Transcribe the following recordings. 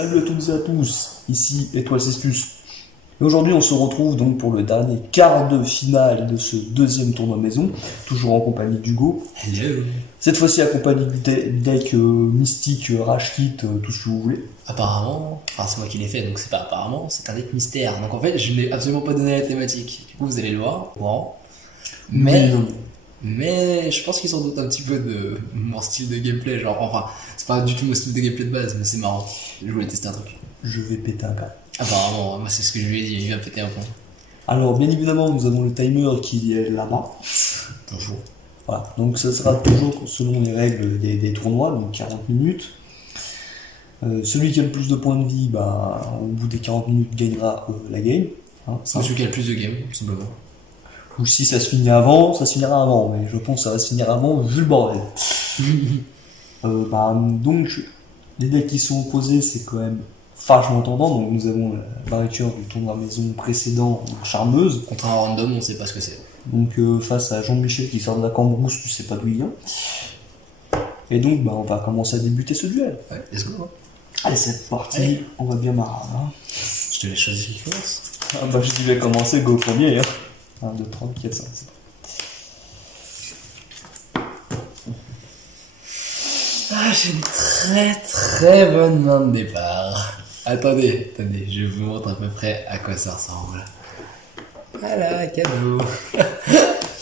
Salut à toutes et à tous, ici Étoile Cestus. Et aujourd'hui on se retrouve donc pour le dernier quart de finale de ce deuxième tournoi maison, toujours en compagnie d'Hugo. Hello. Cette fois-ci accompagné du deck mystique, rage kit, tout ce que vous voulez. Apparemment, enfin c'est moi qui l'ai fait donc c'est pas apparemment, c'est un deck mystère. Donc en fait je n'ai absolument pas donné la thématique. Du coup vous allez le voir, bon. Mais je pense qu'ils s'en doutent un petit peu de mon style de gameplay. Genre, enfin, c'est pas du tout mon style de gameplay de base, mais c'est marrant. Je voulais tester un truc. Je vais péter un câble. Apparemment, moi c'est ce que je lui ai dit, il va péter un plomb. Alors bien évidemment nous avons le timer qui est là-bas. Bonjour. Voilà, donc ça sera toujours selon les règles des tournois, donc 40 minutes. Celui qui a le plus de points de vie, bah, au bout des 40 minutes gagnera la game. Hein, C'est celui qui a le plus de game, tout simplement. Ou si ça se finit avant, ça se finira avant, mais je pense que ça va se finir avant vu le bordel. Donc, les decks qui sont opposés, c'est quand même vachement tendant. Donc, nous avons la vainqueur du tournoi maison précédent, Charmeuse. Contre un random, on sait pas ce que c'est. Donc, face à Jean-Michel qui sort de la cambrousse, tu sais pas d'où il vient. Et donc, on va commencer à débuter ce duel. Ouais, let's go. Allez, c'est parti, Allez. on va bien marrer. Hein. Je te laisse choisir qui commence. Je vais commencer, go premier. Hein. 1, 2, 3, 4, 5, c'est Ah, j'ai une très bonne main de départ. Attendez, je vous montre à peu près à quoi ça ressemble. Voilà, cadeau.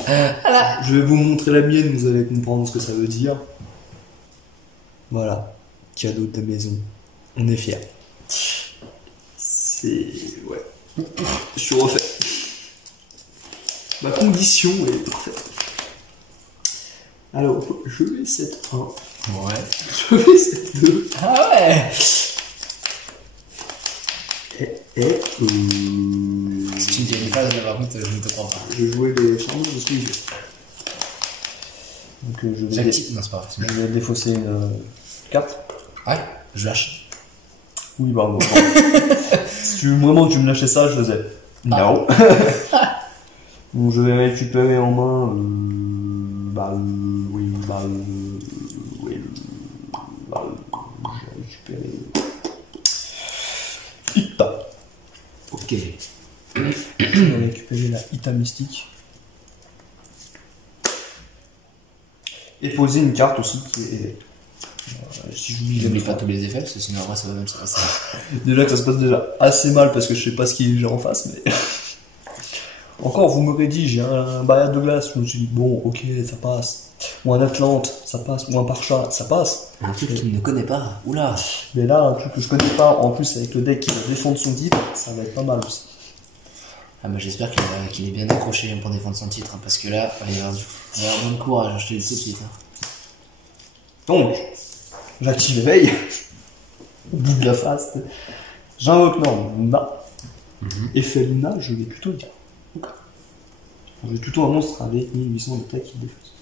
Voilà. Je vais vous montrer la mienne, vous allez comprendre ce que ça veut dire. Voilà, cadeau de la maison. On est fiers. C'est... ouais. Je suis refait. Ma condition est parfaite. Alors, je vais 7-1. Ouais. Je vais 7-2. Ah ouais. Et Si tu me dis une phrase, là par contre, je ne te crois pas. je jouais les charmes de ce milieu. Donc je vais, Non, c'est pas vrai. je vais défausser une carte. Ouais, je lâche. Oui, bon. Si tu, vraiment tu me lâchais ça, je faisais. Non. Donc je vais récupérer en main. Je vais récupérer. Ita. Ok. Je vais récupérer la Ita mystique. Et poser une carte aussi qui est. Si j'oublie, N'oublie pas tous les effets, parce que sinon, en vrai, ça va même se passer. Déjà que ça se passe déjà assez mal parce que je sais pas ce qu'il y a déjà en face, mais. Encore, vous m'aurez dit, j'ai un barrière de glace, je me suis dit, bon, ok, ça passe. Ou un Atlante, ça passe. Ou un Parcha, ça passe. Un truc qu'il ne connaît pas. Oula. Mais là, un truc que je connais pas, en plus avec le deck qui va défendre son titre, ça va être pas mal aussi. Ah bah j'espère qu'il est bien accroché pour défendre son titre, hein, parce que là, il va y avoir bon courage, je te le dis tout de suite. Hein. Donc, j'active éveil. Au bout de la face. J'invoque Luna. Effet Luna, je vais plutôt dire. Je vais plutôt un monstre avec 1800 d'attaque et de défense.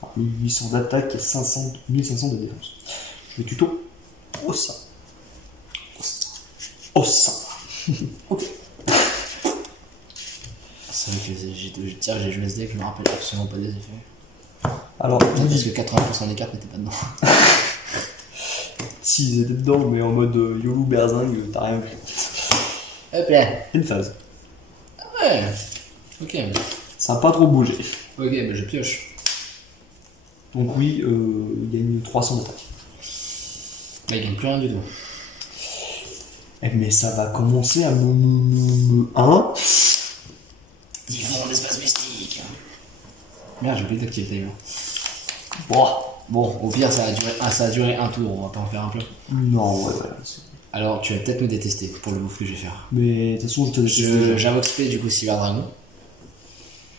Alors, 1800 d'attaque et 1500 de défense. Je vais plutôt Ossa. Ossa. Ok. C'est vrai que j'ai joué ce deck, je me rappelle absolument pas des effets. Alors, Parce que 80% des cartes n'étaient pas dedans. si ils étaient dedans, mais en mode YOLO Berzing, t'as rien vu. Hop là. Une phase. Ouais. Ok. Ça n'a pas trop bougé. Ok, bah je pioche. Donc oui, il gagne 300 d'attaque. Là, il gagne plus rien du tout. Mais ça va commencer à me 1. Ils font l'espace mystique. Merde, j'ai oublié d'activer le timer. Bon, au pire, ça a duré un tour, on va pas en faire un peu. Non, ouais. Alors, tu vas peut-être me détester pour le bouffe que je vais faire. Mais de toute façon, je te déteste. J'invoque spé du coup Cyber Dragon.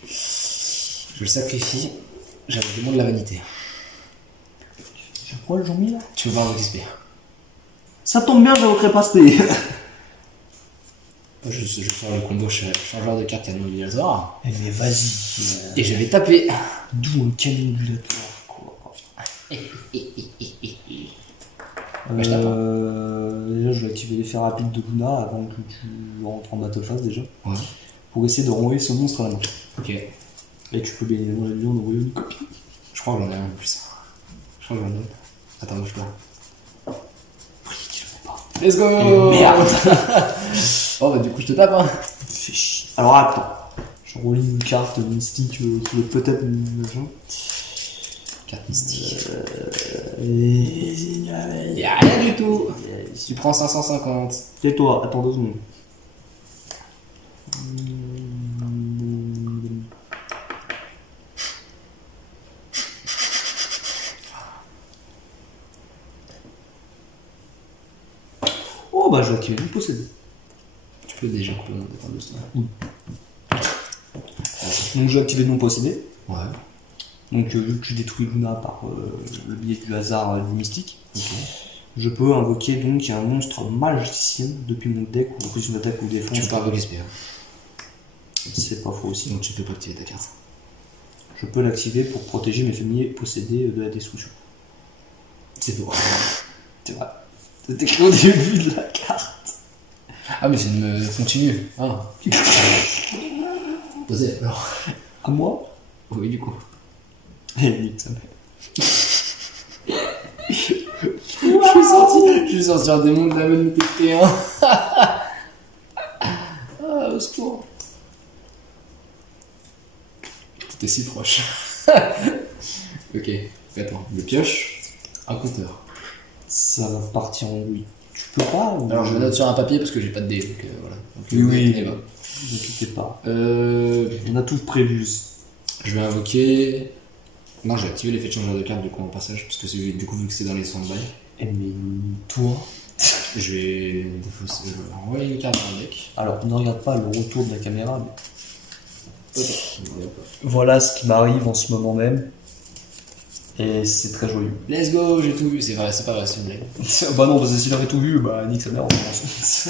Je le sacrifie. J'avais le démon de la vanité. J'ai quoi le Jean-Mi là? Tu veux pas invoquer spé? Ça tombe bien, j'invoquerai pas spé. Je sors le combo changeur de carte canon ondulatoire. Mais vas-y. Et je vais taper. D'où un canon ondulatoire, quoi. Bah, je tape. Déjà, je vais activer l'effet rapide de Luna avant que tu rentres en battle phase déjà. Ouais. Pour essayer de renvoyer ce monstre à la main. Ok. Et tu peux bien évidemment d'envoyer une copie. Je crois que j'en ai un en plus. Je crois que j'en ai un. Attends, bouge pas. Oui, tu le fais pas. Let's go. Et merde. Oh bah du coup je te tape hein. Fais chier. Alors attends. Je relis une carte mystique qui veut peut-être machin. Carte mystique. Y'a Rien du tout. Tu prends 550. Tais-toi, attends 2 secondes. Oh bah je vais activer mon posséder. Tu peux déjà couper mon départ de ça. Donc je vais activer non possédé. Ouais. Donc vu que je détruis Luna par le biais du hasard du mystique, je peux invoquer donc un monstre magicien depuis mon deck ou plus une attaque ou défense. Tu peux pas invoquer ce PA. C'est pas faux aussi. Donc tu peux pas activer ta carte. Je peux l'activer pour protéger mes familiers possédés de la destruction. C'est faux. C'est vrai. C'est écrit au début de la carte. Ah mais c'est une continue. Ah. Posez alors. À moi? Oui du coup. Elle nique sa mère. Je suis sorti un démon de la bonne TP1. Ah au secours. T'étais si proche. Ok. Attends. Le pioche. Un compteur. Ça va partir en oui. Tu peux pas ou... Alors je le note sur un papier parce que j'ai pas de dés. Donc voilà. Donc, Oui. eh ben. Ne vous inquiétez pas. On On a tout prévu. Je vais invoquer. Non, j'ai activé l'effet de changeur de carte du coup en passage, parce que c'est du coup vu que c'est dans les stand-by. Eh mais toi... Je vais défausser. Je vais envoyer une carte dans le deck. Alors ne regarde pas le retour de la caméra, mais... Ok. Voilà ce qui m'arrive en ce moment même. Et c'est très joyeux. Let's go, j'ai tout vu. C'est vrai, c'est pas vrai, c'est une blague. Bah non, parce que s'il avait tout vu, bah nique sa mère en France.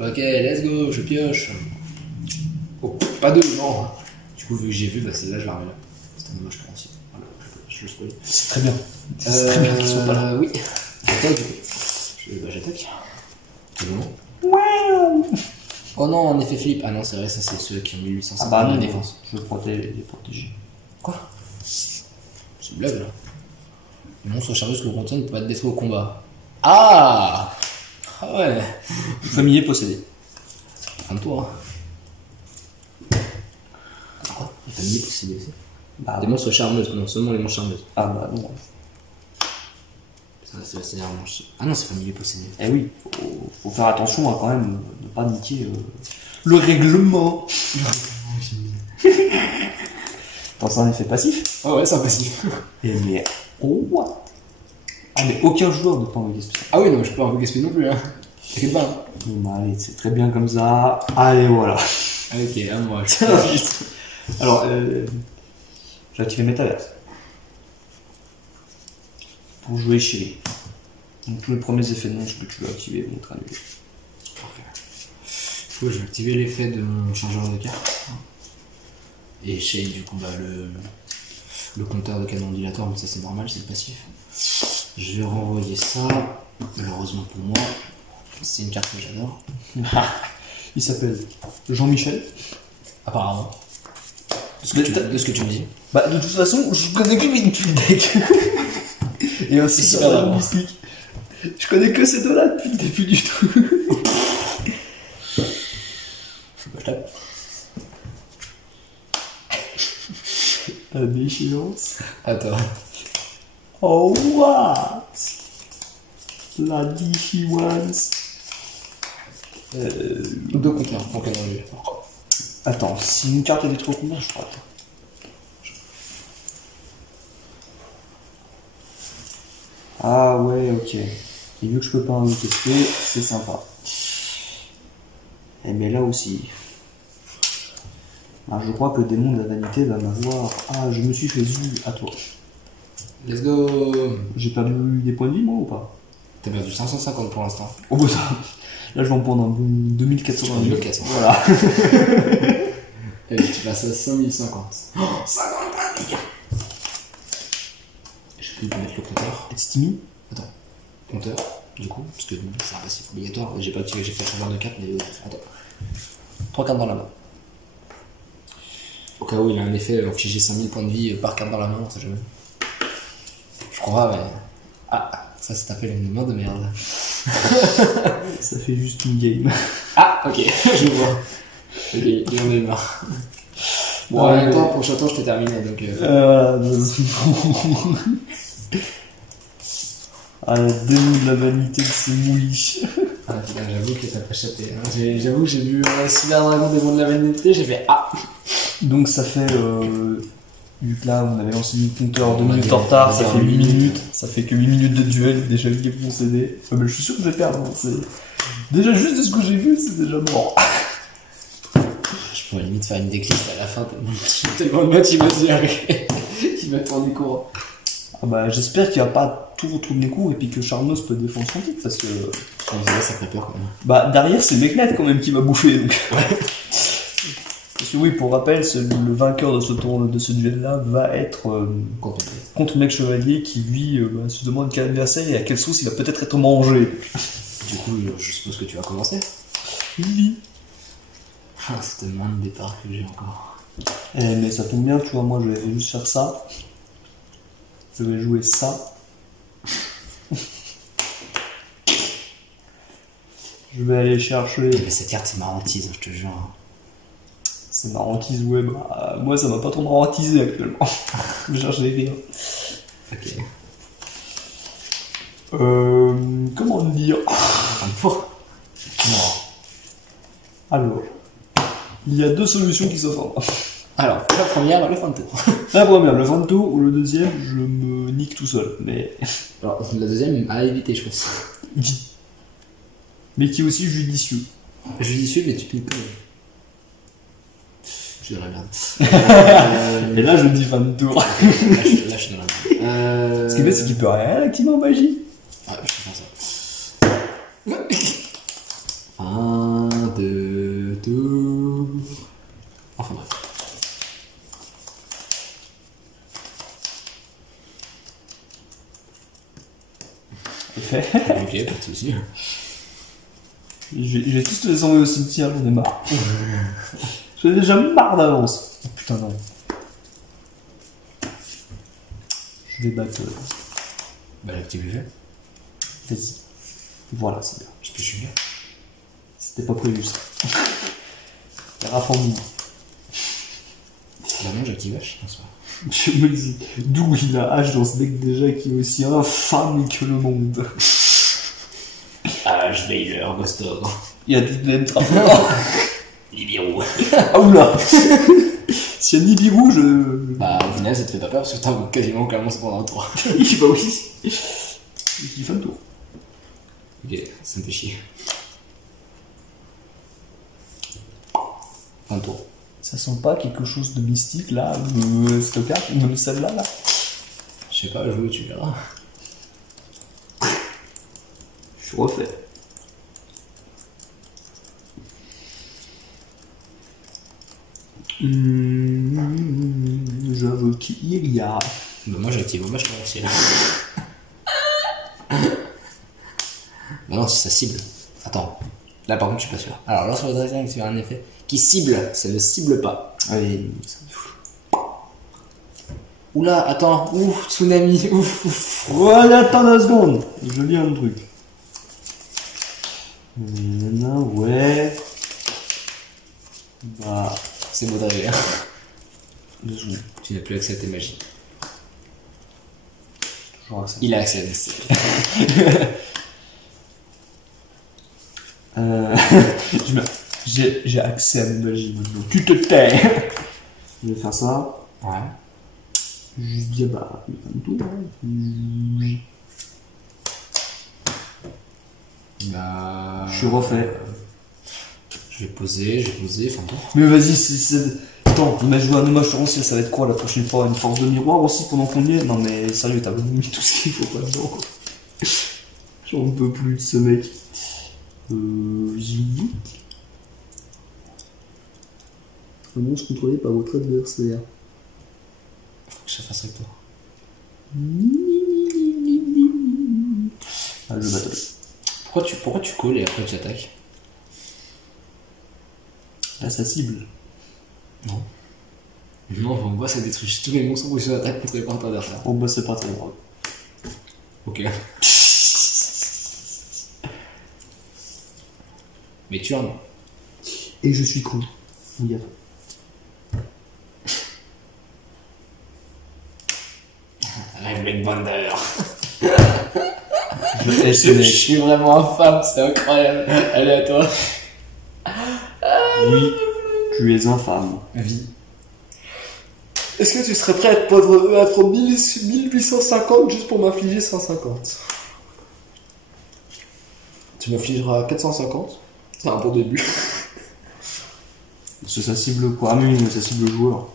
Ok, let's go, je pioche. Oh, pas deux, non. Du coup, vu que j'ai vu, bah celle-là, je la remets là. C'est un dommage pour ensuite. Voilà, je le spoil. C'est très bien. C'est très bien qu'ils soient pas là. Oui. J'attaque, du coup. J'attaque. C'est bon. Wow. Oh non, en effet flip. Ah non, c'est vrai, ça c'est ceux qui ont 1850 Ah bah non, de défense. je protège les protégés. Quoi? C'est une blague là. Le monstre chargé que le contient ne peut pas être détruit au combat. Ah! Ah ouais. Familier possédé. Fin de tour. Attends quoi? Les familles possédées aussi. Bah, Des monstres charmeuses, non seulement les monstres charmeuses. ah bah non. Ça, c'est vraiment... Ah non, c'est familier possédé. Eh oui, faut faire attention à quand même ne pas niquer le règlement. Attends, c'est un effet passif. Ah ouais, c'est un passif. Eh mais... Oh what? Ah mais aucun joueur ne peut envoyer ce Ah oui, non, je peux pas invoquer SP non plus. Hein. T'inquiète pas. Hein. Bon bah allez, c'est très bien comme ça. Allez voilà. Ok, à moi. Alors, j'ai activé Métaverse. Pour jouer chez. Donc tous les premiers effets de monstre que tu veux activer vont être annulés. Du coup, je vais activer l'effet de mon chargeur de cartes. Et shade du coup, bah, le compteur de canon dilatoire, mais ça c'est normal, c'est le passif. Je vais renvoyer ça. Malheureusement pour moi, c'est une carte que j'adore. Il s'appelle Jean-Michel. Apparemment. De ce que tu me dis. Bah de toute façon, je connais que lui depuis le deck. Et aussi C'est sur super la drôle. mystique. Je connais que ces deux-là depuis le début du tout. Je tape. La déchéance. Attends. Oh what? La déchéance. Deux compteurs en canon dilatoire. Attends, si une carte est trop combien, je crois. Ah ouais, ok. Et vu que je peux pas en tester, c'est sympa. Et mais là aussi. Ah, je crois que le démon de la vanité va m'avoir. Ah, je me suis fait zu à toi. Let's go. J'ai perdu des points de vie, moi, ou pas? T'as perdu 550 pour l'instant. Oh, bah ça. Là, je vais en prendre un 2400. 2400. Voilà. Et tu passes à 5050. Oh, 50 points de vie. Je peux mettre le compteur. It's Timmy. Attends. Compteur, du coup, parce que c'est un passif obligatoire. J'ai pas activé, j'ai fait chargeur de 4, mais attends. 3 cartes dans la main. Au cas où il a un effet infliger 5000 points de vie par carte dans la main, on sait jamais. Je crois pas, mais. Ah, Ça s'appelle une main de merde. Ça fait juste une game. Ah, ok, je vois. Ok, j'en ai marre. Bon, en même temps, pour château, je t'ai terminé, donc... Voilà. Ah, le démon de la vanité de ces moulis. Ah putain, j'avoue que t'as pas châté. Hein. J'avoue que j'ai vu Cyber Dragon Démon de la vanité, j'ai fait ah. Donc ça fait... vu que là, on avait lancé le compteur 2 minutes en retard, ça fait 8 minutes. Ça fait que 8 minutes de duel, déjà le game concédé. Mais je suis sûr que je vais perdre. Hein. C'est... Déjà, juste de ce que j'ai vu, c'est déjà mort. Je pourrais limite faire une déclisse à la fin, tellement le match il va se virer. Il va tourner court. Ah bah, j'espère qu'il va pas tout retourner court et puis que Charnos peut défendre son titre parce que... Ça ferait peur quand même. Bah, derrière, c'est Meknet quand même qui va bouffer. Donc... Ouais. Parce que oui, pour rappel, le vainqueur de ce tour, de ce duel-là va être contre le mec chevalier qui, lui, se demande quel adversaire et à quelle sauce il va peut-être être mangé. Du coup, je suppose que tu vas commencer. Oui. Ah, cette main de départ que j'ai encore. Eh, mais ça tombe bien, tu vois, moi je vais juste faire ça. Je vais jouer ça. Je vais aller chercher... Mais cette carte c'est marrantise, je te jure. C'est marrantise, ouais, bah, moi ça m'a pas trop marrantisé actuellement. Je vais chercher les rires. Ok. Comment dire? Pour. Non. Alors, il y a deux solutions qui s'offrent. Alors, la première, le fin de tour. La première, le fin de tour, ou le deuxième, je me nique tout seul, mais... Alors, la deuxième, à éviter, je pense. Mais qui est aussi judicieux. Judicieux, mais tu peux pas. Je dirais bien. Et là, je dis fin de tour. Là, je suis dans la merde. Ce qui est bien, c'est qu'il peut rien activer en magie. Ouais, je peux faire ça. 1, 2, tours. Enfin bref. C'est fait. Ok, pas de soucis. Je vais tous les envoyer au cimetière, j'en ai marre. J'en ai déjà marre d'avance. Oh putain, non. Je vais battre. Bah, l'active le fait. Vas-y. Voilà, c'est bien. Je suis bien. C'était pas prévu ça. Terraforming. Bah non, j'active H, non, c'est pas. Je me dis, d'où il a H dans ce deck déjà qui est aussi infâme que le monde. Ah, je vais leur Gostor. Il y a des mêmes trappes. Nibiru. Ah oula. S'il y a Nibiru, je... Bah, au final, ça te fait pas peur parce que t'as quasiment aucun monstre pendant un tour. Bah oui. Il fait le tour. Ok, ça me fait chier. Un tour. Ça sent pas quelque chose de mystique là, cette carte, même celle-là là. Je sais pas, jouer, tu verras. Je suis refait. J'invoque Iria. Bah, moi j'active au match, je aussi. Bah non, si ça cible. Attends. Là par contre, je suis pas sûr. Alors, lorsque votre adversaire active un effet qui cible, ça ne cible pas. Allez. Oula, attends, ouf, tsunami, ouf. Voilà, attends 2 secondes. Je lis un truc. Ouais. Bah. C'est modéré. 2 secondes. Tu n'as plus accès à tes magies. Toujours accès. Il a accès à tes J'ai accès à mes magies maintenant. Tu te tais. Je vais faire ça. Ouais. Je dis bah, tout. Bah. Je suis refait. Je vais poser, enfin toi. Mais vas-y, c'est. Attends, on a joué un hommage torrentiel, ça va être quoi la prochaine fois? Une force de miroir aussi pendant qu'on y est? Non mais sérieux, t'as mis tout ce qu'il faut pas dedans. J'en peux plus de ce mec. Zik. Un monstre contrôlé par votre adversaire. Faut que je fasse avec toi. Ah, le battle. Pourquoi tu calls et après tu attaques? Là, ça cible. Non. Non, en bas ça détruit tous les monstres qui sont attaquent contre les parts adversaires. Oh bah c'est pas très grave. Ok. Mais turn. Et je suis con. Oui, attends. Règle Wonder. Je hais ce Je mec. suis vraiment infâme, c'est incroyable. Allez à toi. Oui, tu es infâme. Vie. Est-ce que tu serais prêt à te mettre 1850 juste pour m'infliger 150? Tu m'infligeras 450. C'est un bon début. Parce que ça cible quoi? Ah mais ça cible le joueur.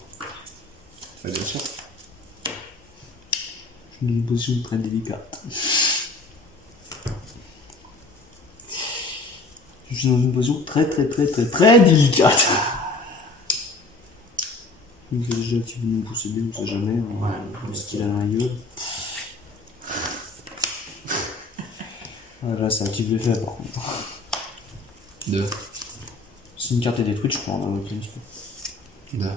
Ouais, bien sûr. Je suis dans une position très délicate. Je suis dans une position très délicate. Vous avez déjà activé mon possédé, on sait jamais. Ouais, ce qu'il a dans la gueule. Ah, là, ça active l'effet par contre. 2. Si une carte est détruite, je prends un autre petit peu. 2.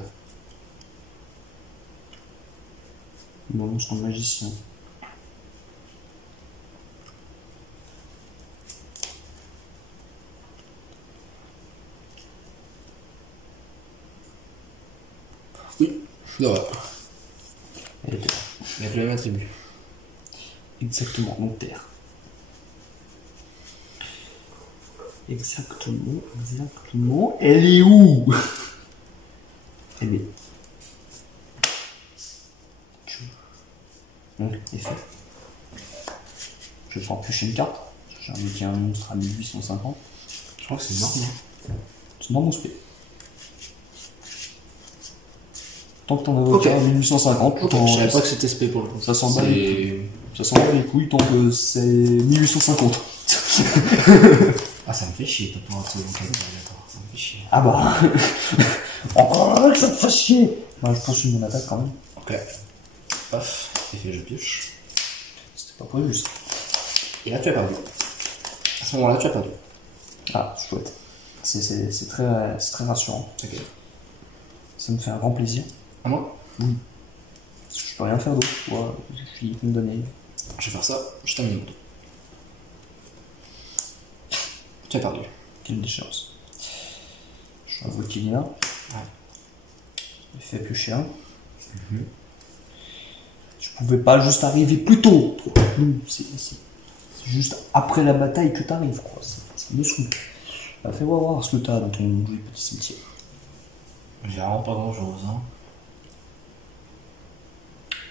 Non, je prends le magicien. Oui, ouais. Et terre. Avec le même attribut. Exactement, donc terre. Exactement. Elle est où? Elle est. Donc, effet. Je vais pouvoir piocher une carte. J'ai indiqué un monstre à 1850. Je crois que c'est mort, non? C'est dans mon spé. Tant que t'en as à 1850, Ok, je savais pas que c'était spé pour le coup. Ça s'en bat les couilles tant que c'est 1850. Ah, ça me fait chier, pas pouvoir te d'accord, ça me fait chier. Ah bah. Encore un que ça te fait chier. Bah, je poursuis mon attaque quand même. Ok. Paf, effet je pioche. C'était pas prévu ça. Et là tu as perdu. À ce moment-là tu as perdu. Ah, chouette. C'est très rassurant. Ok. Ça me fait un grand plaisir. À moi? Parce que je peux rien faire d'autre. Moi, je suis condamné. Je vais faire ça, je termine mon tour. Tu as perdu. Quelle déchéance. Je vais invoquer Lina. Ouais. Il fait piocher un. Tu pouvais pas juste arriver plus tôt, toi. Non, c'est juste après la bataille que t'arrives, quoi. Ça me saoule. Bah, fais-moi voir ce que t'as dans ton joli petit cimetière. J'ai vraiment pas grand chose, hein.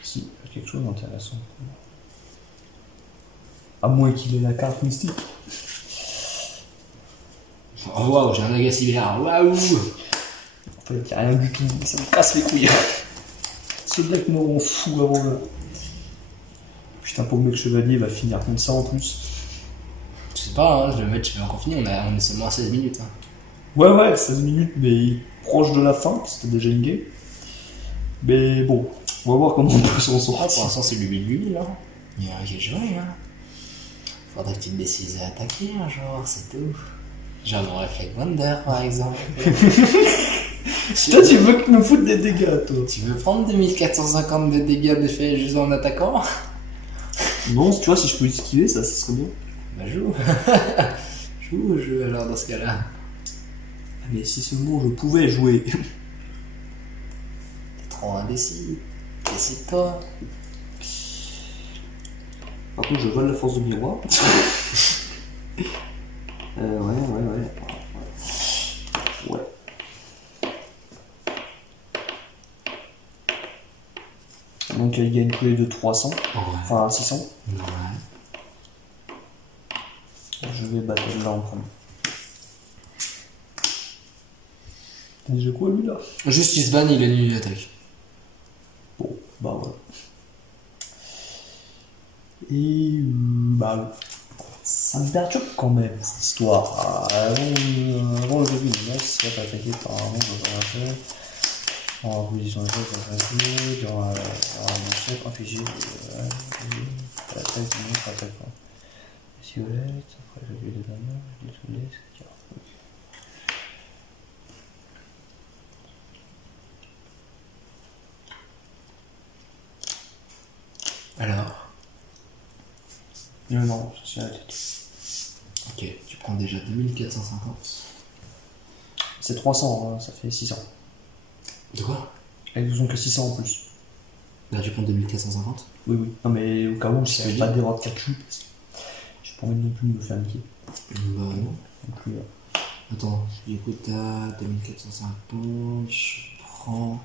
Si, il y a quelque chose d'intéressant. À moins qu'il ait la carte mystique. Oh waouh, j'ai un agacilaire, waouh! En fait, il y a rien du tout. Ça me casse les couilles. Ce deck me rend fou avant là. Putain, pour le mec chevalier, il va finir comme ça en plus. Je sais pas, hein, le match il est encore fini, on est seulement à 16 minutes. Hein. Ouais, 16 minutes, mais proche de la fin, c'était déjà une game. Mais bon, on va voir comment on peut s'en Ah, sortir. pour l'instant c'est lui là. Il y a rien joué, hein. Faudrait que tu te décides à attaquer un jour, c'est tout. Genre mon Reflect Wonder par exemple. Toi, tu veux que nous foute des dégâts, toi? Tu veux prendre 2450 de dégâts d'effet juste en attaquant? Non, tu vois, si je peux esquiver, ça serait bien. Bah joue. joue alors dans ce cas-là. Ah, mais si seulement je pouvais jouer. T'es trop indécis. Décide-toi. Par contre, je vole la force de miroir. Ouais. Donc il gagne tous les deux 300, enfin 600. Ouais. Je vais battre là en premier. Et j'ai quoi lui là? Juste il se banne, il gagne une attaque. Bon, bah voilà. Et bah ça me perturbe quand même cette histoire. Avant le début du match, si tu vas attaquer par un monstre dans la tête, en position de tête, durant un chef infligé la tête du monstre attaquant. Si vous l'êtes, après je vais des damage, désolé, c'est car. Alors. Non, ça c'est la tête. Ok, tu prends déjà 2450. C'est 300, hein, ça fait 600. De quoi? Elles ont que 600 en plus. Là, tu prends 2450. Oui, oui. Non, mais au cas où, si Ça tu veut pas dire- d'erreur de calcul, parce que j'ai pas envie non plus de me faire niquer. Bah non. Donc, Attends, du coup, t'as 2450, je prends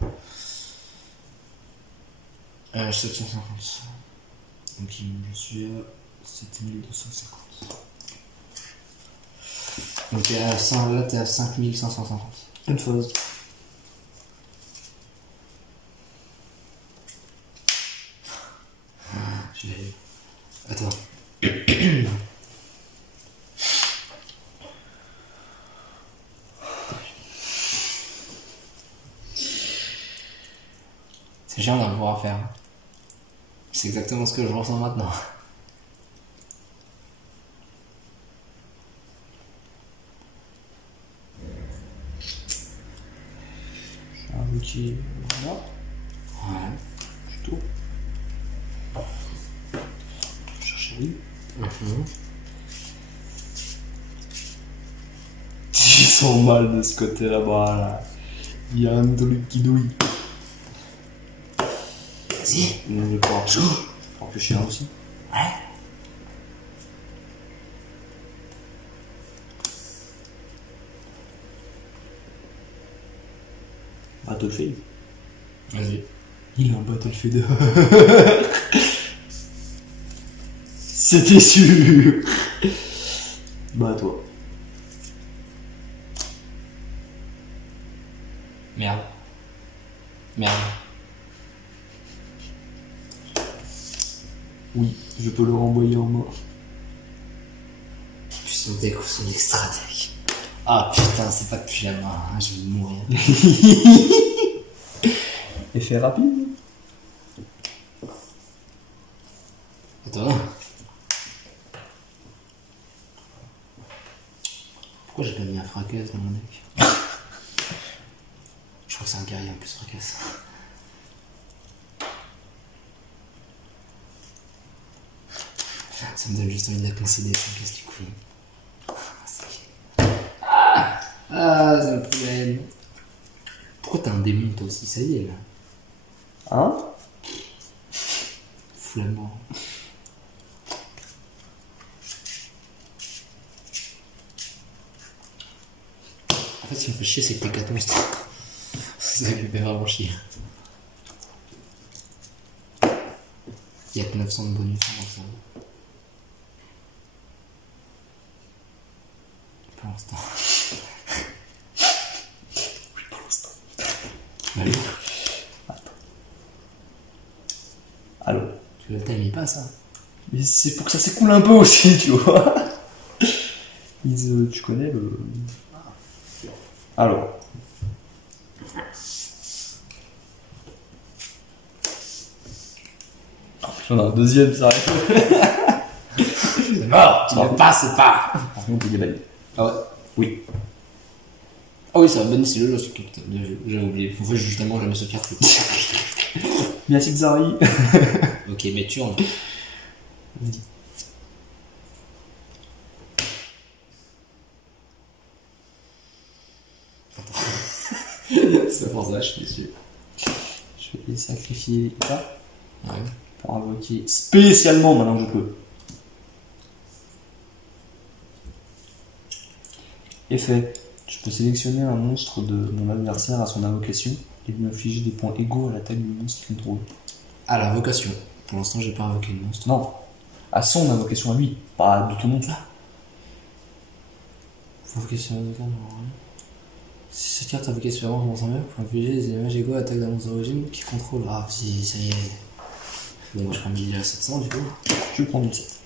750. Donc, je suis à 7250. Donc, là, t'es à 5550. une phase. Je l'ai eu. Attends. C'est chiant d'en pouvoir faire. C'est exactement ce que je ressens maintenant. J'ai un outil là, Ouais. plutôt. Je cherche oui. Ils sont mal de ce côté là-bas, là. Il y a un truc qui douille. Vas-y. Je vais pouvoir pêcher un aussi. Ouais. Battlefield. Vas-y. Il a un Battlefield. C'était sûr. Bah toi. Merde. Merde. Oui, je peux le renvoyer en main. Puis son deck ou son extra deck. Ah putain, c'est pas depuis la main, hein, je vais mourir. Effet rapide. Attends. Pourquoi j'ai pas mis un fracasse dans mon deck? Je crois que c'est un guerrier en plus fracasse. Ça me donne juste envie de la concéder, ça me casse les couilles. Ah, ça me problème. Pourquoi t'as un démon toi aussi? Ça y est là. Hein? Fous la mort. En fait, ce qui me fait chier, c'est que t'es 4 monstres. C'est ça qui me fait vraiment chier. Il y a que 900 de bonus avant ça. Pour l'instant. Oui, pour l'instant. Allez. Allô? Le time il passe, hein. Mais c'est pour que ça s'écoule un peu aussi, tu vois. Tu connais le... Alors. J'en ai un deuxième, ça arrive. C'est mort, tu ne passes pas. Par contre, il est valide. Ah ouais? Oui. Ah oui, ça va bonne c'est le jeu, putain, bien vu, j'avais oublié. En fait, justement, jamais ce carte. Merci Zari. Ok, mais tu en as. Vas-y. C'est pour ça, je suis déçu. Je vais sacrifier ça Ouais. pour invoquer spécialement maintenant que je peux. Effet. Je peux sélectionner un monstre de mon adversaire à son invocation et lui infliger des points égaux à l'attaque du monstre qu'il contrôle. Ah, la vocation. Pour l'instant, j'ai pas invoqué de monstre. Non, à son invocation à lui, pas de ton monstre. Invocation de non. Si cette carte invoquée sur avant commence en main, pour infliger des dommages égaux à l'attaque d'un monstre d'origine qui contrôle. Ah, si, ça y est. Bon, moi je prends 1700 du coup. Je vais prendre une 7.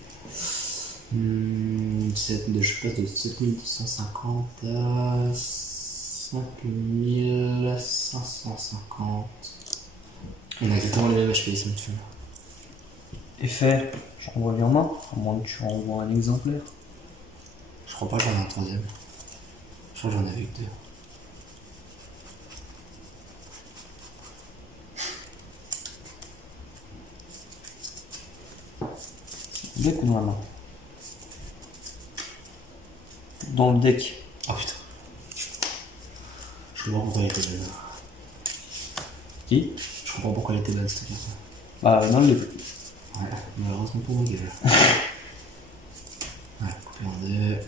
Je passe de 7250 à 5550. On a exactement les mêmes HP, ça me fait. Effet, je renvoie lui en main, à moins que tu renvoies un exemplaire. Je crois pas que j'en ai un troisième. Je crois que j'en avais que deux. Deck ou dans la main? Dans le deck. Oh putain. Je comprends pourquoi elle était bonne. Qui? Je comprends pourquoi elle était bonne cette carte. Bah non, il l'est plus. Ouais, malheureusement pour moi, gueule. Ouais, coupé en deux.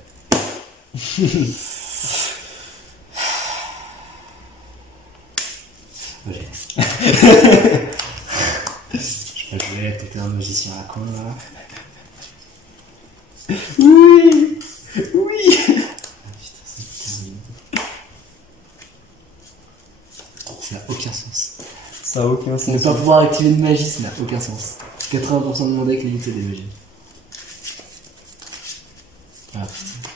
Ouais. Je vais jouer, t'étais un magicien à la con là. Oui. Oui. Ah, putain, c'est terminé. Ça n'a aucun sens. Ça a aucun sens. Ne pas pouvoir activer une magie, ça n'a aucun sens. 80% de mon deck limité des magies. Ah putain.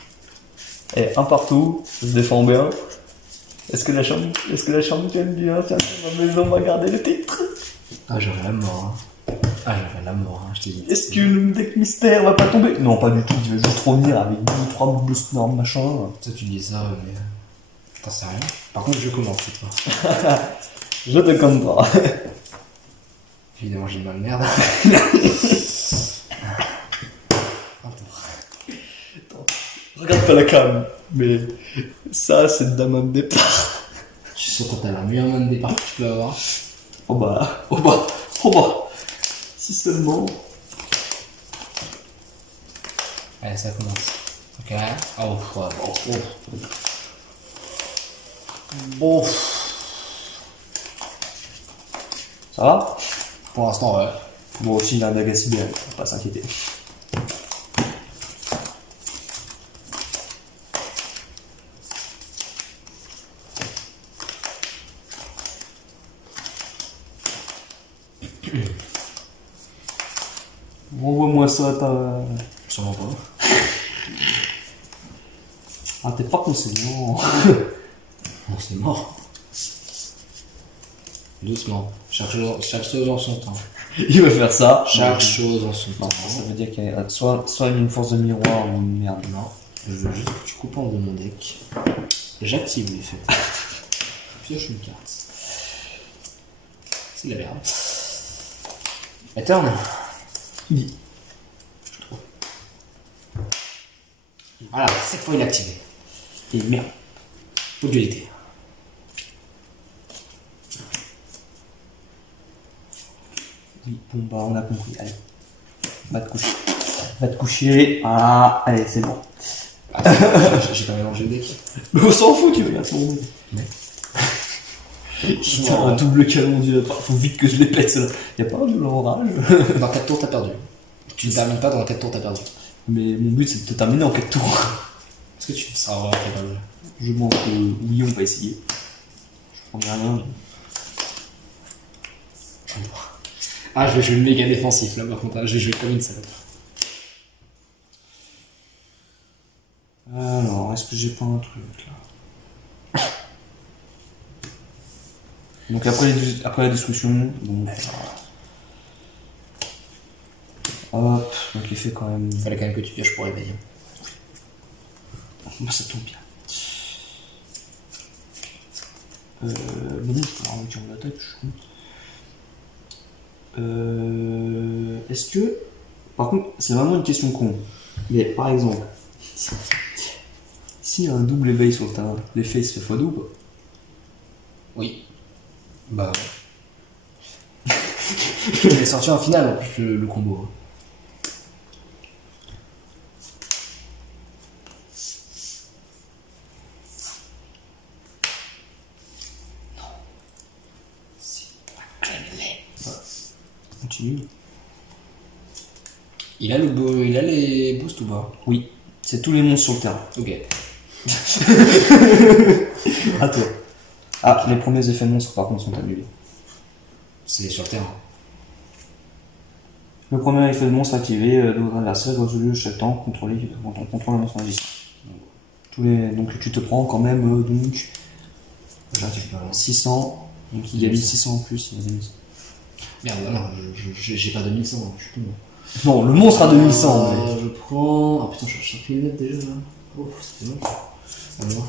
Et un partout, je défends bien. Est-ce que la championne bien, tiens, ma maison va garder le titre? Ah, j'aurais la mort. Hein. Ah, j'aurais la mort, hein, je t'ai dit. Est-ce que le deck mystère va pas tomber? Non, pas du tout, il va juste revenir avec 2 ou 3 doubles storm machin. Toi, tu dis ça, mais. T'en sais rien. Par contre, je commence cette fois. Je te compte pas. Évidemment, j'ai une main de merde. Un tour. Regarde pas la cam. Mais ça, c'est de la main de départ. Je suis sûr que t'as la meilleure main de départ que tu peux avoir. Oh bah, oh bah, oh bah. Si seulement. Allez, ça commence. Ok. Oh, ouais, bon. Bon. Ça va? Pour l'instant, ouais. Bon, aussi, il a un Agassi bien, faut pas s'inquiéter. Envoie-moi ça, t'as... Sûrement pas. Ah, t'es pas conseillant. Non, c'est mort. Doucement. Chaque chose en son temps. Il va faire ça. Chaque chose en son temps. Non, ça veut dire qu'il y a soit une force de miroir ou une merde. Non. Je veux juste que tu coupes en deux mon deck. J'active l'effet. Pioche une carte. C'est de la merde. La turn. Oui. Voilà, cette fois il est activé. Et merde. Pot de dualité. Oui, bon bah on a compris. Allez. Va te coucher. Va te coucher. Ah, allez, c'est bon. Ah, j'ai pas mélangé le deck. Mais on s'en fout, tu veux la tourner. Mais. Putain, un double canon dilatoire. Faut vite que je les pète, ça. Y'a pas de l'orage. Dans 4 tours, t'as perdu. Tu ne termines pas dans 4 tours, t'as perdu. Mais mon but, c'est de te terminer en 4 tours. Est-ce que tu seras vraiment capable? Je pense que oui, on va essayer. Je prendrai rien. Ah, je vais jouer méga défensif là, par contre. Je vais jouer comme une salope. Alors, est-ce que j'ai pas un truc là? Donc après la destruction, donc... Hop, donc il fait quand même... Fallait quand même que tu pioches pour réveiller. Moi ça tombe bien. Bon, je peux avoir un tir de l'attaque, je suis con. Est-ce que... Par contre, c'est vraiment une question con. Mais par exemple, s'il y a un double éveil sur le terrain, l'effet il se fait x2 ou pas? Oui. Bah. Il est sorti en finale en plus le combo. Continue. Il a les boosts ou pas? Oui, c'est tous les monstres sur le terrain. Ok. À toi. Ah, les premiers effets monstres par contre sont annulés. C'est sur le terrain. Le premier effet de monstre activé de votre adversaire résolu chaque temps contrôlé quand on contrôle un monstre magicien. Donc tu te prends quand même donc J'active pas. 600, donc il y a 1600 en plus. Il y a 2100. Merde, non, j'ai pas 2100, je suis con. Non, le monstre a 2100. Mais... Je prends. Ah putain, je suis pris une lettre déjà là. Oh, c'était long. Alors.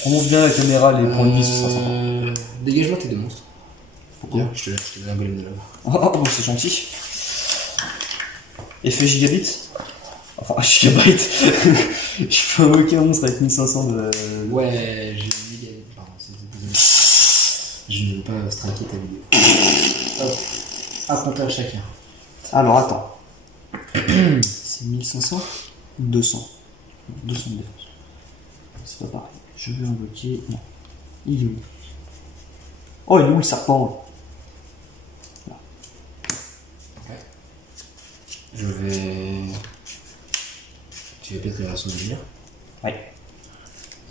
Prononce bien la caméra, les points de vie, ça sympa. Dégage-moi tes deux monstres. Pourquoi? Je te donne un golem de lave. Oh, bon, c'est gentil. Effet gigabit. Enfin, gigabyte. Je peux invoquer un monstre avec 1500 de... Ouais, j'ai une méga. Pardon, Je ne veux pas striker ta vidéo. Hop. Un comptage chacun. Alors attends. C'est 1500 ou 200 200 de défense. C'est pas pareil. Je veux invoquer. Non. Il est où? Oh, il est où le serpent? Là. Ok. Je vais. Tu vas peut-être les rations de dire. Ouais.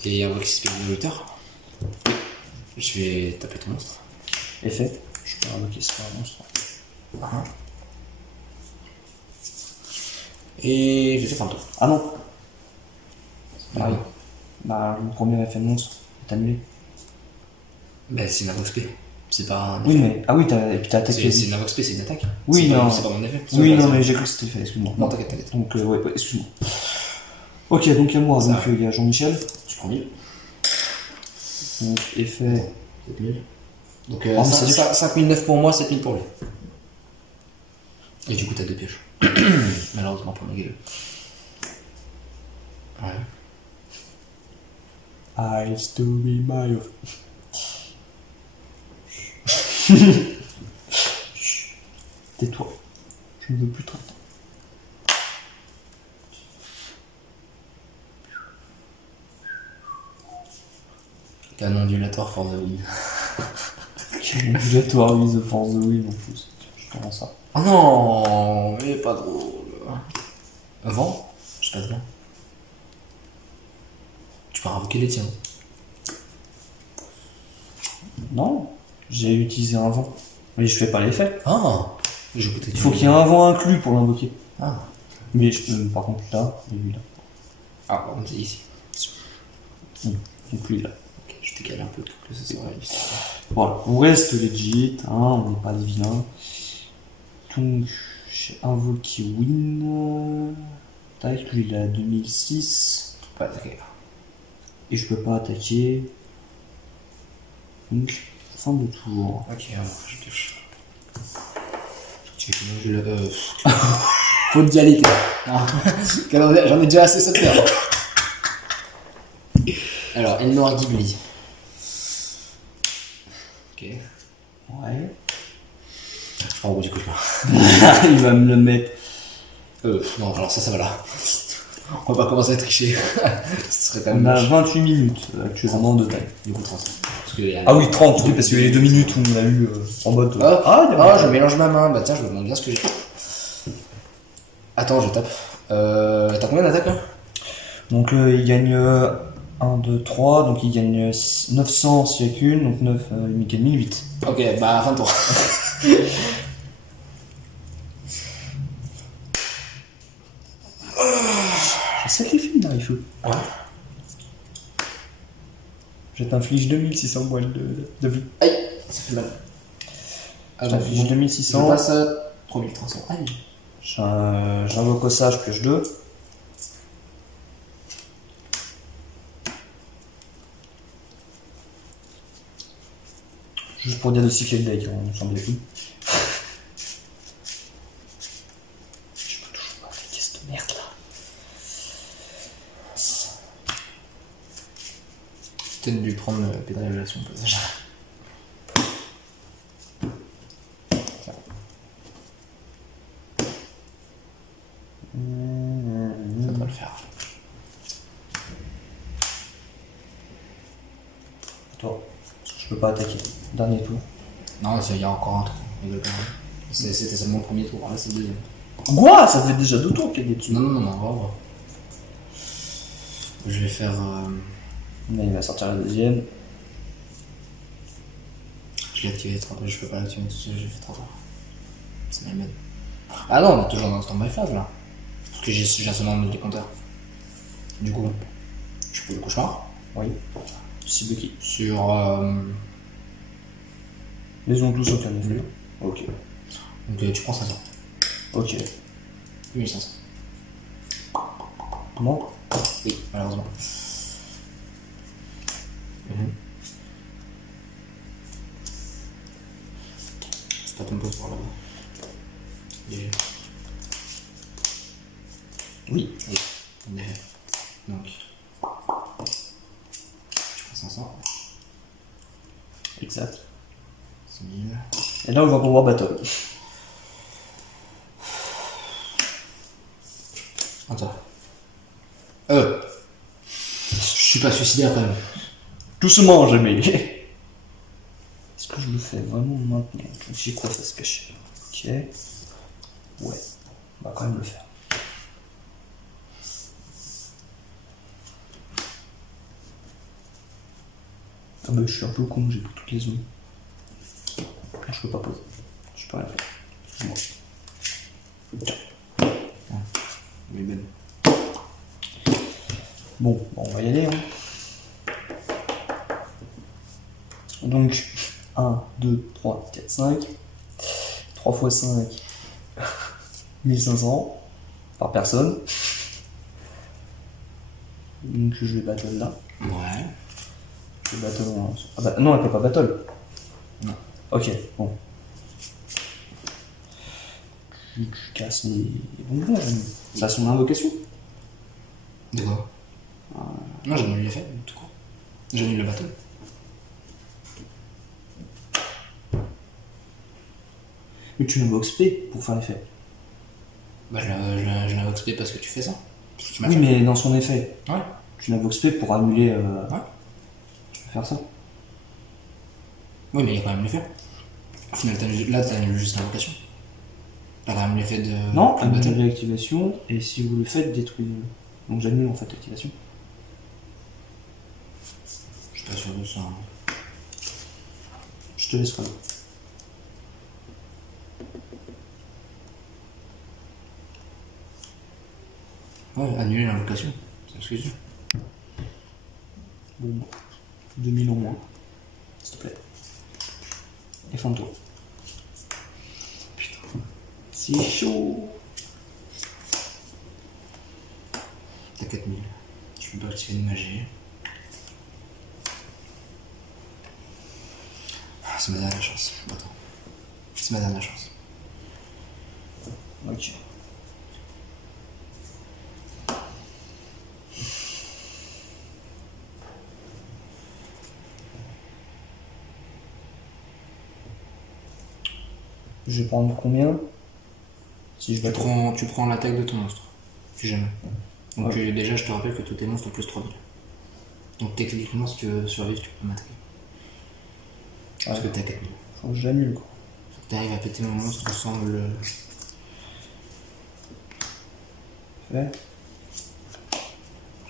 Et invoquer spell de l'auteur. Je vais taper ton monstre. Effet. Je peux invoquer ce monstre. Et je vais faire un tour. Ah non. Ah oui. Bah, le premier effet de monstre est annulé. Bah, c'est une invoque spé. C'est pas un. Oui, mais. Ah oui, et puis t'as attaqué. C'est une invoque spé, c'est une attaque. Oui, C'est pas- non. C'est pas mon effet. Oui, non, C'est- mais j'ai cru que c'était fait, excuse-moi. Non, t'inquiète. Donc, ouais, excuse-moi. Ok, donc à moi, Ça donc va. il y a Jean-Michel. Je prends 1000. Donc, effet. 7000. Donc, mais c'est dur. 5009 pour moi, 7000 pour lui. Et du coup, t'as 2 pioches. Malheureusement pour Miguel. Ouais. I still be my. Tais-toi. Je ne veux plus t'entendre. Canon ondulatoire for the win. Quel obligatoire use the force the win en plus. Je commence ça. Oh non, mais pas drôle. Vent? J'ai pas de vent. Tu peux invoquer les tiens. Non, j'ai utilisé un vent. Mais je fais pas l'effet. Ah, j'ai écouté. Il faut qu'il y ait un vent inclus pour l'invoquer. Ah. Mais je peux, par contre, là, et lui là. Ah, par contre, c'est ici. Donc lui là. Ok, je décale un peu pour que ce soit réaliste. Voilà, on reste legit, hein, on n'est pas des vilains. Donc, j'ai invoqué Win. Tac, lui il est à 2006. Ouais, ok. Et je peux pas attaquer. Donc, fin de tour. Ok, alors, je touche. Je le. Faut d'y aller, J'en ai déjà assez sauté. Alors, Elnor Ghibli. Ok. Ouais. Je prends au bout du cauchemar. Il va me le mettre. Non, alors ça va là. On va pas commencer à tricher. Ce serait quand On même a moche. 28 minutes actuellement de time. Du coup, 30. Parce que, Ah oui, 30, oui, parce qu'il y a les 2 minutes où on a eu en mode. Je mélange ma main. Bah tiens, je me demande bien ce que j'ai. Attends, je tape. T'as combien d'attaques là? Donc il gagne 1, 2, 3, donc il gagne 900 s'il n'y a qu'une, donc 9, il gagne 1008. Ok, bah fin de tour. J'ai sacrifié une arrive. Ouais. Je t'inflige 2600 points de vie. Aïe, ça fait mal. Je t'inflige Je 2600. passe à 3300. Aïe. J'invoque au sage, pioche 2. Juste pour dire de cycler le deck, on s'en bat les couilles. Je peux toujours pas attaquer cette merde là. Peut-être dû prendre le pédale révélation au passage. Ça doit le faire. Toi, je peux pas attaquer. Dernier tour. Non, il y a encore un tour. C'était seulement le premier tour, là c'est le deuxième. Quoi? Ça fait déjà 2 tours qu'il y a des dessus. Non, on va voir. Je vais faire. Mais il va sortir le deuxième. Je l'ai activé 30, je peux pas l'activer tout seul, j'ai fait 30 heures. C'est ma merde. Ah non, on est toujours dans stand-by phase là. Parce que j'ai seulement mis les compteurs. Du coup, je peux le cauchemar. Oui. Cible qui? Sur. Ils ont tous aucun effet. Ok. Donc tu prends 500. Ok. 1500. Comment? Oui, malheureusement. C'est pas ton poste pour là-bas. Oui. En effet. Donc. Je prends 500. Exact. 4000. Et là, on va pouvoir battle. Attends. Je suis pas suicidaire quand même. Doucement, jamais. Est-ce que je le fais vraiment maintenant? J'ai quoi, ça se cache? Ok. Ouais. On va quand même le faire. Ah bah je suis un peu con, j'ai pris toutes les zones. Je peux pas poser. Je peux rien faire. Excuse-moi. Mais ben. Bon, on va y aller. Hein. Donc, 1, 2, 3, 4, 5. 3 fois 5, 1500 par personne. Donc je vais battle là. Ouais. Je vais battle en... Ah bah non, elle peut pas battle. Non. Ok, bon. Tu casses les bonbons. Ça a son invocation. D'accord. Non, j'annule l'effet, tout court. J'annule le bateau. Mais tu invoques P pour faire l'effet. Bah, je l'invoque SP parce que tu fais ça. Tu m'as Oui, fait. mais dans son effet. Ouais. Tu invoques P pour annuler. Ouais. Faire ça. Oui, mais il y a quand même l'effet. Au final, là, t'annules juste l'invocation. T'as quand même l'effet de. Non, de battle. annuler l'activation, et si vous le faites, détruisez-le. Donc j'annule en fait l'activation. Je suis pas sûr de ça. Hein. Je te laisse faire. Ouais, annuler l'invocation. C'est ce que je dis. Bon, 2000 en moins. S'il te plaît. Défends-toi. Putain. C'est chaud. T'as 4000. Je peux pas activer une magie. Ah, c'est ma dernière chance. Attends. C'est ma dernière chance. Ok. Je vais prendre combien? Si je vais Tu prends l'attaque de ton monstre. Si jamais. Donc Ouais. déjà, je te rappelle que tous tes monstres ont plus 3000. Donc techniquement, si tu veux survivre, tu peux m'attaquer. Parce que t'as 4000. Faut que j'annule quoi. Faut que t'arrives à péter mon monstre sans le. Fait.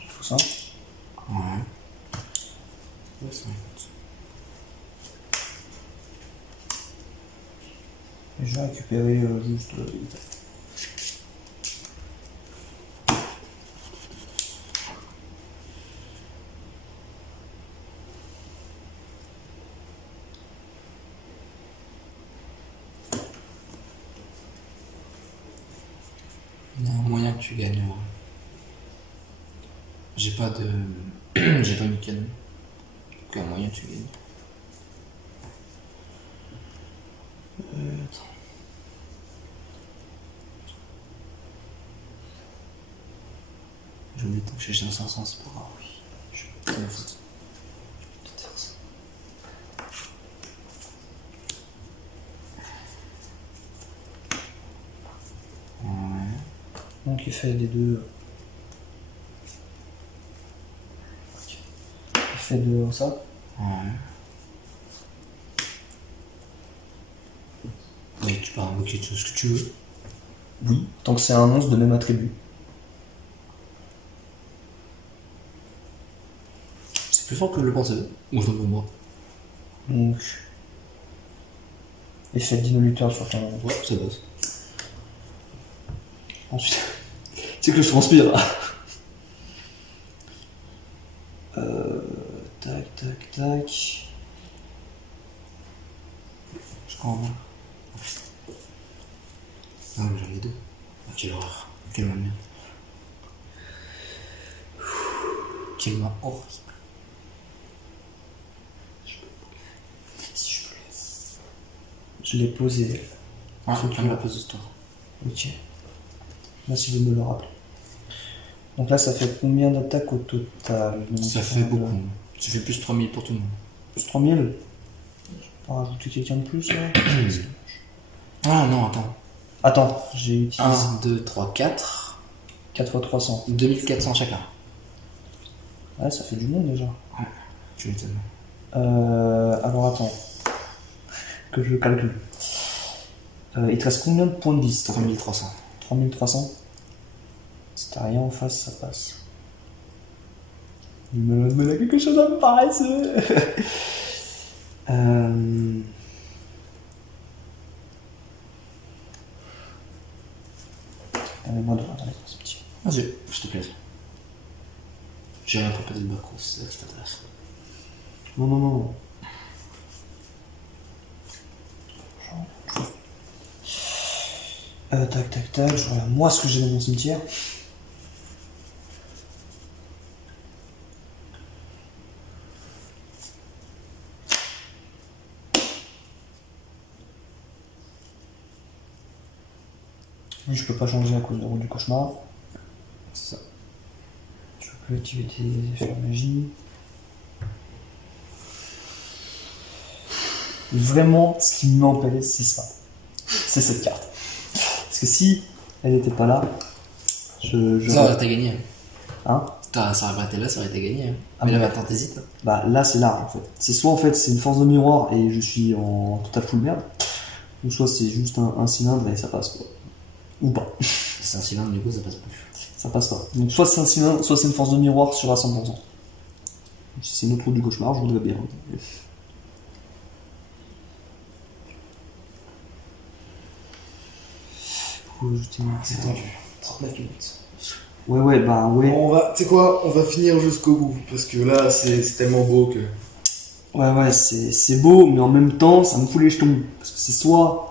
Faut ça. Ouais. Ouais, ça. Et je vais récupérer juste. Il y a un moyen que tu gagnes. J'ai pas de. J'ai pas mis de canon. Donc il y a un moyen que tu gagnes. Attends. J'ai oublié de toucher un 500, c'est pas grave. Oui. Je vais faire ça. Ouais. Donc il fait les deux. Il fait de ça. Ouais. Oui, tu peux invoquer tout ce que tu veux. Oui. Tant que c'est un monstre de même attribut. C'est plus fort que le pensais. Ou je moi. Donc. Effet d'inhibiteur sur ton. Ouais, ça bosse. Ensuite. C'est que je transpire là. Tac, tac, tac. Je crois en Ah, mais j'en ai deux. Ah, quelle horreur. Quelle main de merde. Quelle main horrible. Si je peux le. Je l'ai posé. Ah, je la pose de toi. Ok. Merci de me le rappeler. Donc là, ça fait combien d'attaques au total? Donc, Ça fait beaucoup. Ça fait plus 3000 pour tout le monde. Plus 3000. On va rajouter quelqu'un de plus là. Ah non, attends. Attends, j'ai utilisé 1, 2, 3, 4. 4 x 300. 2400 chacun. Ouais, ça fait du monde déjà. Tu m'étonnes. Alors attends. Que je calcule. Il te reste combien de points de vie? 3300. 3300. Si t'as rien en face, ça passe. Il me a quelque chose à me paresseux. Permets-moi de regarder ce petit. Vas-y, je te plaise. J'ai rien proposé de Macros, c'est ça qui t'intéresse. Non, non, non. Tac, tac, tac. Je regarde moi ce que j'ai dans mon cimetière. Oui, je peux pas changer à cause de roue du cauchemar. C'est ça. Je peux activer des effets de magie. Vraiment, ce qui m'empêche, c'est ça. C'est cette carte. Parce que si elle n'était pas là, Ça aurait été gagné. Hein? Ça aurait été là, ça aurait été gagné. Ah, mais là mais- maintenant t'hésites. Bah là, c'est là en fait. C'est soit en fait c'est une force de miroir et je suis en total full merde, ou soit c'est juste un cylindre et ça passe quoi. Ou pas. C'est un cylindre, du coup ça passe plus. Ça passe pas. Donc soit c'est un cylindre, soit c'est une force de miroir sur à 100%. Si c'est une autre route du cauchemar, je voudrais bien. Faut ajouter une- C'est tendu. 39 minutes. Ouais, bah ouais. Bon, tu sais quoi, on va finir jusqu'au bout, parce que là, c'est tellement beau que... Ouais, c'est beau, mais en même temps, ça me fout les jetons. Parce que c'est soit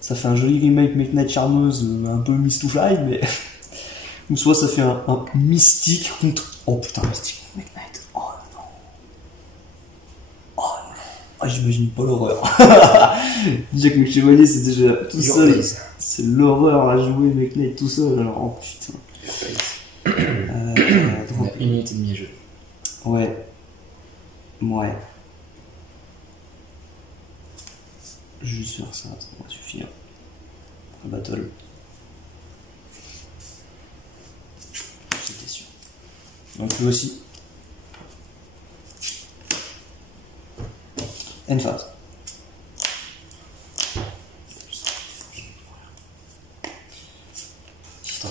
ça fait un joli remake Make Night Charmeuse, un peu Miss to Fly, mais. Ou soit ça fait un mystique contre. Oh putain, mystique Make Night. Oh non. Oh non. Ah, j'imagine pas l'horreur. Déjà que mes chevaliers, c'est déjà tout Your seul. Place. C'est l'horreur à jouer Make Night tout seul, alors oh putain. On a 1 minute et demie à jouer. Ouais. Ouais. Juste faire ça va suffire. Un battle. J'étais sûr. Donc lui aussi. End phase. Putain.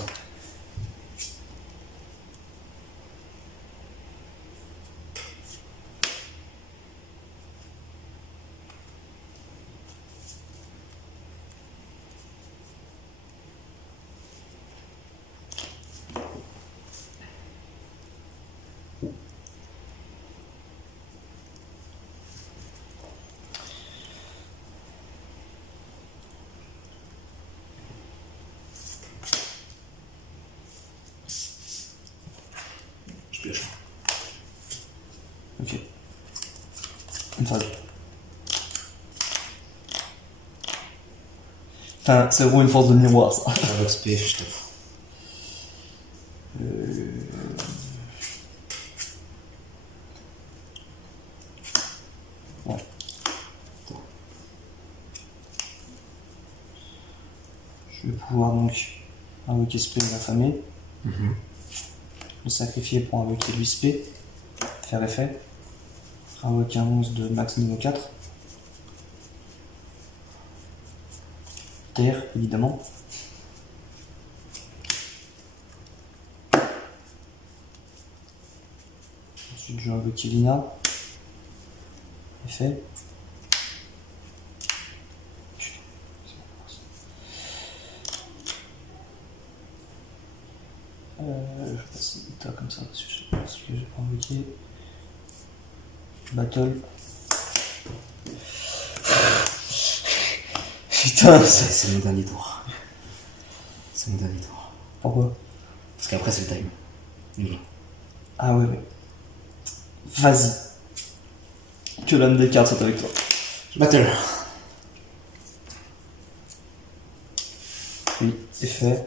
Je pioche. Ok. End phase. Enfin, c'est vraiment une force de miroir ça. Un Vox P, je t'offre. Ouais. Je vais pouvoir donc invoquer Spé et l'affamer, le sacrifier pour invoquer lui Spé, faire effet, invoquer un monstre de max niveau 4, terre évidemment. Ensuite je vais invoquer Lina, effet. Je passe l'état comme ça parce que je sais pas ce que j'ai pas invoqué. Battle. Putain, C'est mon dernier tour. C'est mon dernier tour. Pourquoi? Parce qu'après c'est le time. Oui. Ah ouais. Vas-y. Que l'âme des cartes soit avec toi. Battle. Oui, effet.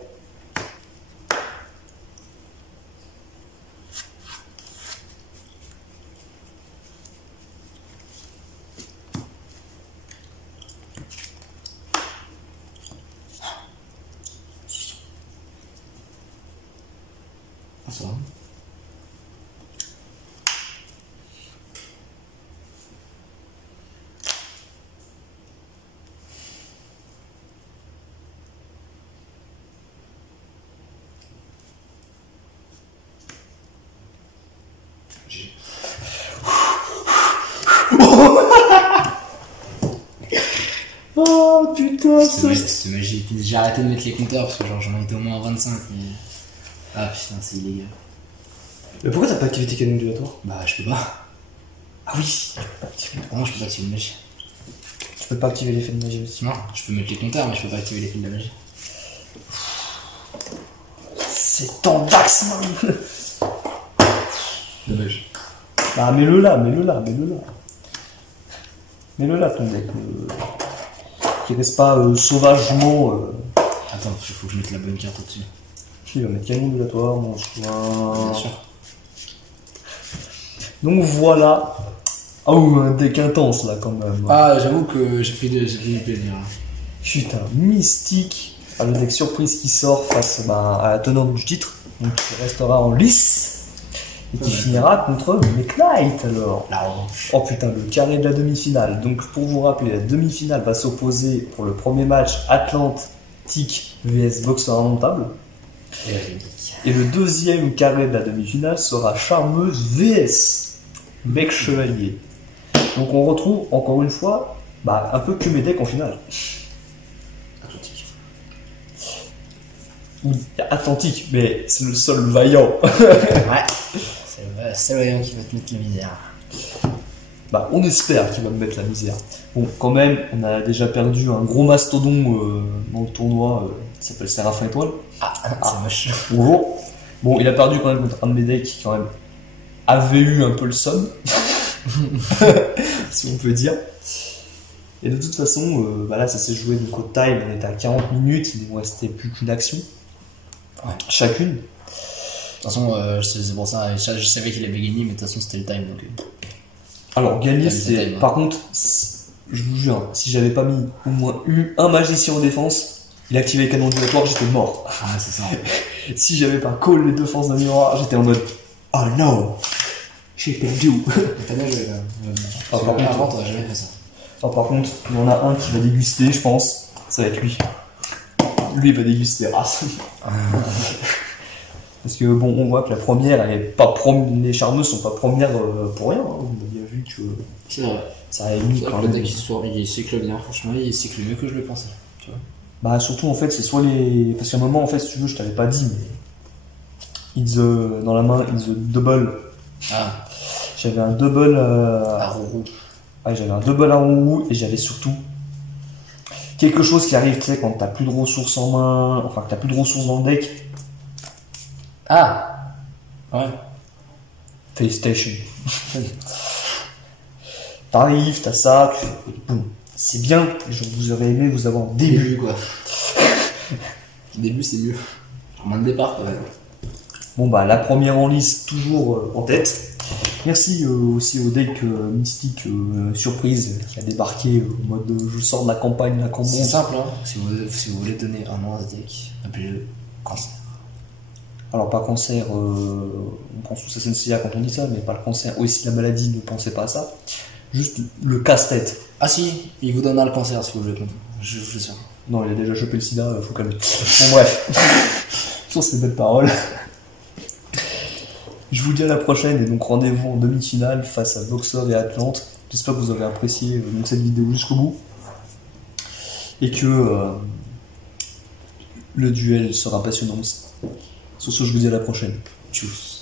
Oh putain, C'était magique. J'ai arrêté de mettre les compteurs parce que genre j'en étais au moins à 25. Mais... Ah putain, c'est illégal. Mais pourquoi t'as pas activé tes canons ondulatoires? Bah, je peux pas. Ah oui. Non, je peux pas activer une magie. Tu peux pas activer l'effet de magie aussi. Non, je peux mettre les compteurs, mais je peux pas activer l'effet de la magie. C'est ton dax, man. Dommage. Bah mets-le là. Mets-le là ton deck. Qui reste pas sauvagement. Attends, il faut que je mette la bonne carte au-dessus. Il va mettre canon ondulatoire, mon soin. Bien sûr. Donc voilà. Oh, un deck intense là quand même. Ah, j'avoue que j'ai pris du plaisir. Putain, mystique. Ah, le deck surprise qui sort face à la tenante du titre. Donc qui restera en lice. Et qui finira contre McKnight alors. La revanche. Oh putain, le carré de la demi-finale. Donc pour vous rappeler, la demi-finale va s'opposer pour le premier match Atlantique vs Boxer indomptable. Et le deuxième carré de la demi-finale sera Charmeuse vs Mec Chevalier. Donc on retrouve encore une fois un peu que mes decks en finale. Atlantique. Oui, il y a Atlantique, mais c'est le seul vaillant. Ouais. C'est le rayon qui va te mettre la misère. On espère qu'il va me mettre la misère. Bon, quand même, on a déjà perdu un gros mastodon dans le tournoi qui s'appelle Séraphin Étoile. C'est moche. Bonjour. Bon, il a perdu quand même contre un de mes decks qui quand même avait eu un peu le somme. Si on peut dire. Et de toute façon, là ça s'est joué donc au time, on était à 40 minutes, il nous restait plus qu'une action. Ouais. Chacune. De toute façon, c'est pour ça, je savais qu'il avait gagné, mais de toute façon c'était le time. Donc... Alors gagner, Time, c'était. time, hein. Par contre, je vous jure, si j'avais pas mis au moins un magicien en défense, il activait les canons ondulatoires, j'étais mort. Ah, c'est ça. Si j'avais pas call les deux forces d'un miroir, j'étais en mode oh non, j'ai perdu. T'as bien joué quand même. par contre, Avant, t'aurais jamais fait ça. Alors, par contre, il y en a un qui va déguster, je pense. Ça va être lui. Lui, il va déguster race. Parce que bon, on voit que la première, elle est pas les charmeuses sont pas premières pour rien. Hein. On a bien vu que C'est vrai. ça a mis quand Le même. deck il cycle bien, franchement, il cycle mieux que je le pensais. Tu vois. Surtout en fait, c'est soit les. Parce qu'à un moment, en fait, si tu veux, je t'avais pas dit, mais dans la main, it's a double. Ah, J'avais un double. à roux. Ouais, j'avais un double à roux et j'avais surtout quelque chose qui arrive, tu sais, quand t'as plus de ressources en main, enfin que t'as plus de ressources dans le deck. Ah ouais. PlayStation. T'arrives, t'as ça, tu fais boum. C'est bien, je vous aurais aimé vous avoir au début. Début quoi. Début c'est mieux. Moins de départ quand même. Bon la première en lice, toujours en tête. Merci aussi au deck Mystique Surprise qui a débarqué en mode je sors de la campagne, la C'est campagne. simple hein. Si vous voulez donner un nom à ce deck, appelez-le cancer. Alors pas cancer, on pense tous à Senseiya quand on dit ça, mais pas le cancer, aussi la maladie, ne pensez pas à ça. Juste le casse-tête. Ah si, il vous donnera le cancer si vous voulez. Je vous sûr. Non, il a déjà chopé le sida, faut calmer. Bon bref, sur ces belles paroles. Je vous dis à la prochaine et donc rendez-vous en demi-finale face à Boxer et Atlante. J'espère que vous avez apprécié donc cette vidéo jusqu'au bout et que le duel sera passionnant aussi. Sur ce, je vous dis à la prochaine. Tchuss.